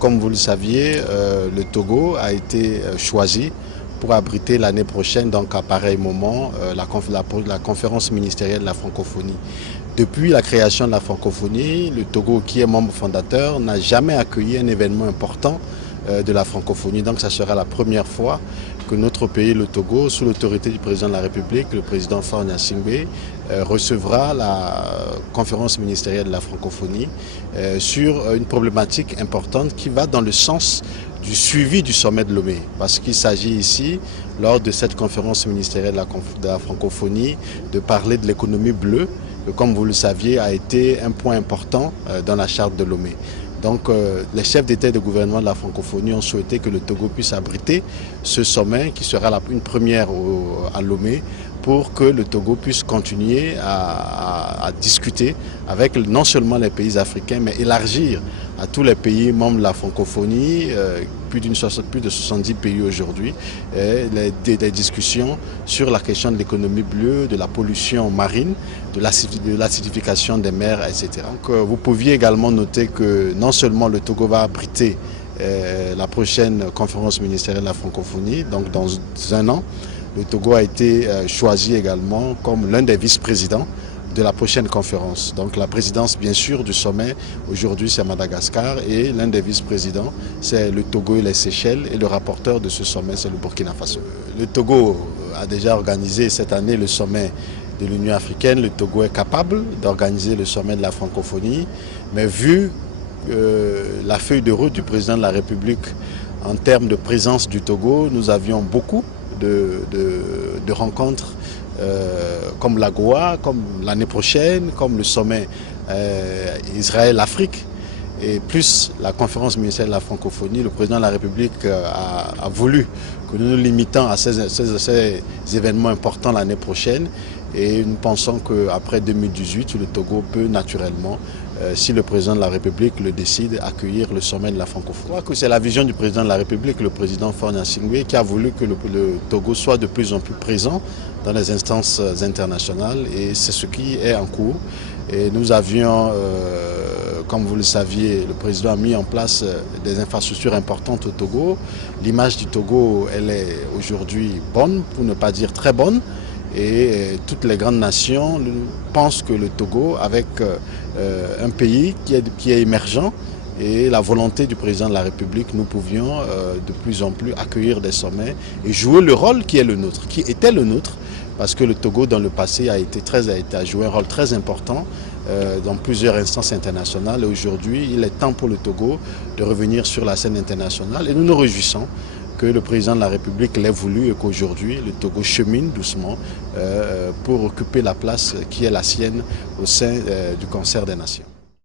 comme vous le saviez, le Togo a été choisi pour abriter l'année prochaine, donc à pareil moment, la conférence ministérielle de la francophonie. Depuis la création de la francophonie, le Togo, qui est membre fondateur, n'a jamais accueilli un événement important de la francophonie. Donc ça sera la première fois que notre pays, le Togo, sous l'autorité du président de la République, le président Faure Gnassingbé, recevra la conférence ministérielle de la francophonie sur une problématique importante qui va dans le sens du suivi du sommet de Lomé. Parce qu'il s'agit ici, lors de cette conférence ministérielle de la francophonie, de parler de l'économie bleue, que, comme vous le saviez, a été un point important dans la charte de Lomé. Donc les chefs d'État et de gouvernement de la francophonie ont souhaité que le Togo puisse abriter ce sommet qui sera une première à Lomé pour que le Togo puisse continuer à discuter avec non seulement les pays africains mais élargir à tous les pays membres de la francophonie, plus de 70 pays aujourd'hui, des discussions sur la question de l'économie bleue, de la pollution marine, de l'acidification des mers, etc. Donc, vous pouviez également noter que non seulement le Togo va abriter la prochaine conférence ministérielle de la francophonie, donc dans un an, le Togo a été choisi également comme l'un des vice-présidents de la prochaine conférence. Donc la présidence, bien sûr, du sommet, aujourd'hui c'est Madagascar, et l'un des vice-présidents, c'est le Togo et les Seychelles, et le rapporteur de ce sommet, c'est le Burkina Faso. Le Togo a déjà organisé cette année le sommet de l'Union africaine. Le Togo est capable d'organiser le sommet de la francophonie, mais vu la feuille de route du président de la République en termes de présence du Togo, nous avions beaucoup de rencontres comme la Goa, comme l'année prochaine, comme le sommet Israël-Afrique, et plus la conférence ministérielle de la francophonie. Le président de la République a voulu que nous nous limitions à ces événements importants l'année prochaine, et nous pensons qu'après 2018, le Togo peut naturellement, si le président de la République le décide, accueillir le sommet de la francophonie. Je crois que c'est la vision du président de la République, le président Faure Gnassingbé, qui a voulu que le Togo soit de plus en plus présent dans les instances internationales, et c'est ce qui est en cours. Et nous avions, comme vous le saviez, le président a mis en place des infrastructures importantes au Togo. L'image du Togo, elle est aujourd'hui bonne, pour ne pas dire très bonne. Et toutes les grandes nations pensent que le Togo, avec un pays qui est émergent, et la volonté du président de la République, nous pouvions de plus en plus accueillir des sommets et jouer le rôle qui est le nôtre, qui était le nôtre, parce que le Togo dans le passé a joué un rôle très important dans plusieurs instances internationales, et aujourd'hui il est temps pour le Togo de revenir sur la scène internationale, et nous nous réjouissons que le président de la République l'ait voulu et qu'aujourd'hui le Togo chemine doucement pour occuper la place qui est la sienne au sein du concert des nations.